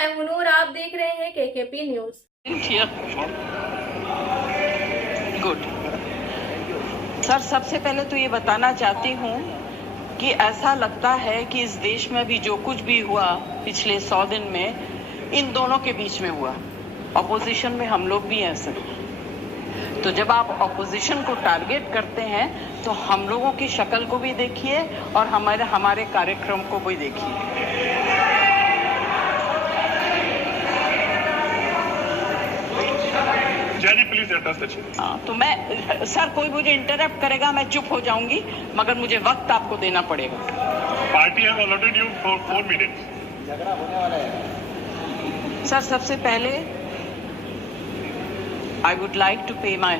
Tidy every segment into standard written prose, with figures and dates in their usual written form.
मैं हूं नूर, आप देख रहे हैं केकेपी न्यूज। गुड सर, सबसे पहले तो ये बताना चाहती हूँ कि ऐसा लगता है कि इस देश में भी जो कुछ भी हुआ पिछले 100 दिन में इन दोनों के बीच में हुआ। ऑपोजिशन में हम लोग भी हैं सर, तो जब आप ऑपोजिशन को टारगेट करते हैं तो हम लोगों की शक्ल को भी देखिए और हमारे कार्यक्रम को भी देखिए। Please address the chair. तो मैं सर, कोई मुझे इंटरप्ट करेगा मैं चुप हो जाऊंगी, मगर मुझे वक्त आपको देना पड़ेगा। Party have allotted you for 4 minutes. झगड़ा होने वाला है सर, सबसे पहले I would like to pay my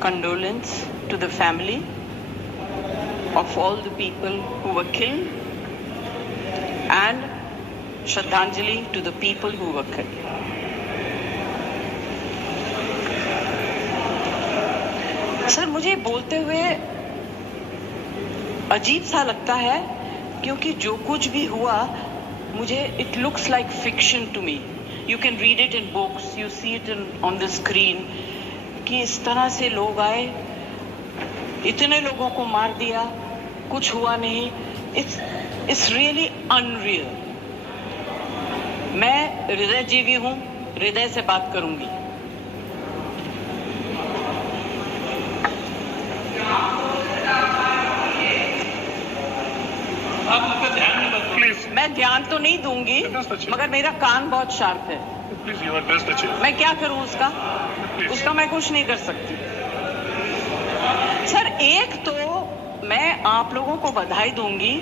condolence to the family of all the people who were killed and Shraddhanjali to the people who were killed. Sir, मुझे बोलते हुए अजीब सा लगता है क्योंकि जो कुछ भी हुआ मुझे it looks like fiction to me. You can read it in books, you see it on the screen कि इस तरह से लोग आए, इतने लोगों को मार दिया, कुछ हुआ नहीं। It's really unreal. मैं हृदय जीवी हूं, हृदय से बात करूंगी। मैं ध्यान तो नहीं दूंगी, मगर मेरा कान बहुत शार्प है। Please you address the chair. मैं क्या करूं उसका मैं कुछ नहीं कर सकती। सर, एक तो मैं आप लोगों को बधाई दूंगी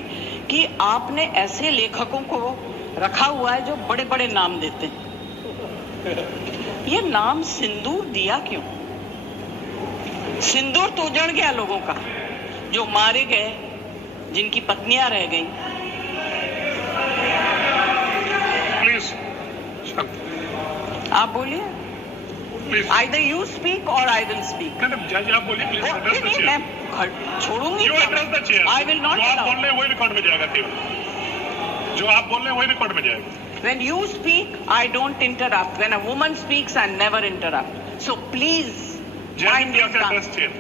कि आपने ऐसे लेखकों को रखा हुआ है जो बड़े बड़े नाम देते हैं। ये नाम सिंदूर दिया क्यों? सिंदूर तो उजड़ गया लोगों का, जो मारे गए, जिनकी पत्नियां रह गईं। प्लीज आप बोलिए। Please Either you speak or I will speak. Madam जज आप बोलिए। प्लीज एड्रेस द नहीं, चेयर। मैं छोड़ूंगी you address the chair. I will not जो आप allow. बोल रहे हैं वही रिकॉर्ड में जाएगा केवल। जो आप बोल रहे हैं वही रिकॉर्ड में जाएगा। When you speak, I don't interrupt. When a woman speaks, I never interrupt. So please mind your जज tongue. Address chair.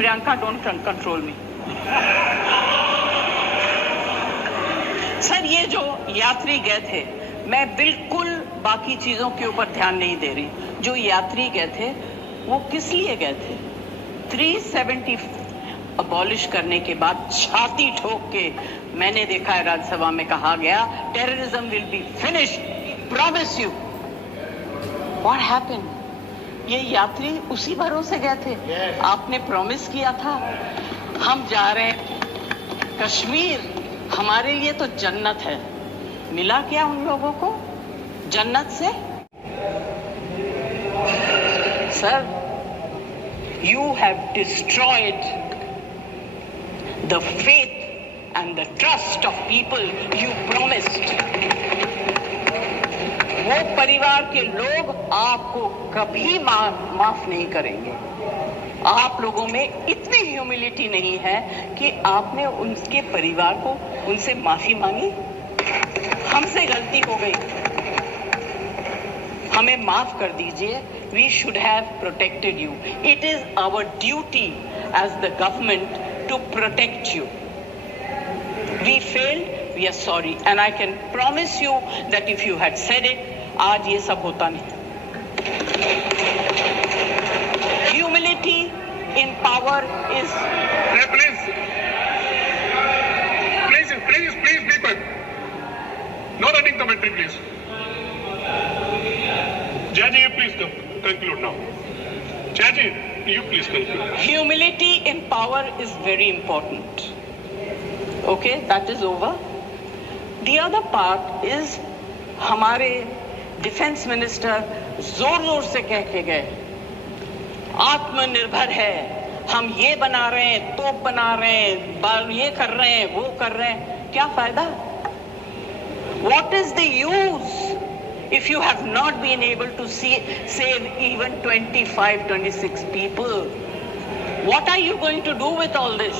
Priyanka, don't control me. Sir, ये जो यात्री गए थे, मैं बिल्कुल बाकी चीजों के ऊपर ध्यान नहीं दे रही। जो यात्री गए थे वो किस लिए गए थे? 370 अबॉलिश करने के बाद छाती ठोक के मैंने देखा है राज्यसभा में कहा गया terrorism will be finished, promise you. What happened? ये यात्री उसी भरोसे गए थे। आपने प्रॉमिस किया था हम जा रहे हैं कश्मीर, हमारे लिए तो जन्नत है। मिला क्या उन लोगों को जन्नत से? Sir, you have destroyed the faith and the trust of people you promised. वो परिवार के लोग आपको कभी माफ नहीं करेंगे। आप लोगों में इतनी ह्यूमिलिटी नहीं है कि आपने उनके परिवार को उनसे माफी मांगी। हमसे गलती हो गई, हमें माफ कर दीजिए। We should have protected you. It is our duty as the government to protect you. We failed, we are sorry, and I can promise you that if you had said it, आज ये सब होता नहीं। Humility in power is. Please be quick. No running commentary, please. Jaji, please conclude now. Jaji, you please conclude. Humility in power is very important. Okay, that is over. The other part is हमारे defence minister जोर जोर से कह के गए आत्मनिर्भर है, हम ये बना रहे हैं, तोप बना रहे हैं, ये कर रहे हैं, वो कर रहे हैं। क्या फायदा? What is the use if you have not been able to save even 25-26 people? What are you going to do with all this?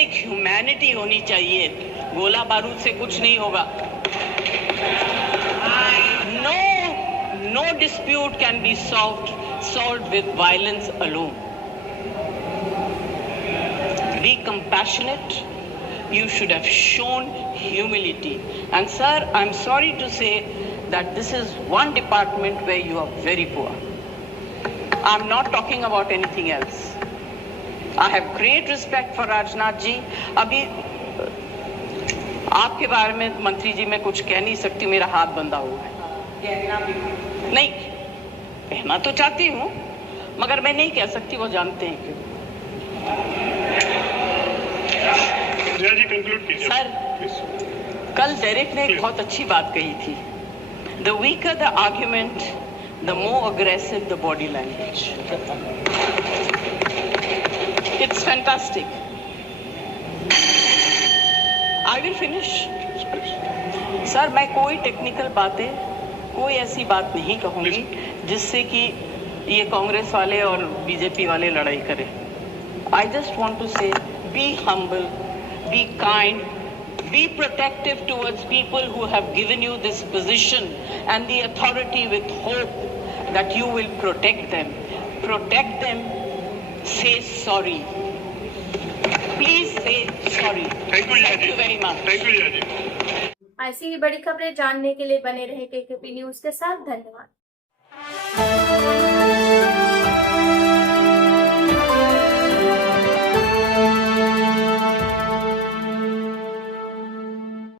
Basic humanity होनी चाहिए। गोला बारूद से कुछ नहीं होगा। No dispute can be solved with violence alone. Be compassionate. You should have shown humility. And sir, I'm sorry to say that this is one department where you are very poor. I'm not talking about anything else. I have great respect for Rajnath ji. अभी आपके बारे में मंत्री जी मैं कुछ कह नहीं सकती, मेरा हाथ बंधा हुआ है। नहीं कहना तो चाहती हूँ मगर मैं नहीं कह सकती, वो जानते हैं क्यों। जया जी कंक्लूड कीजिए सर, कल डेरेक ने एक बहुत अच्छी बात कही थी, the weaker the argument the more aggressive the body language. It's fantastic. I will finish. Sir, मैं कोई टेक्निकल बातें, कोई ऐसी बात नहीं कहूंगी जिससे कि ये कांग्रेस वाले और बीजेपी वाले लड़ाई करें। आई जस्ट वांट टू से be humble, be kind, be protective towards people who have given you this position and the authority with hope that you will protect them. Protect them. Say sorry. Please say sorry. Thank you very much. Thank you Jaya ji. ऐसी ही बड़ी खबरें जानने के लिए बने रहे केकेपी news के साथ। धन्यवाद।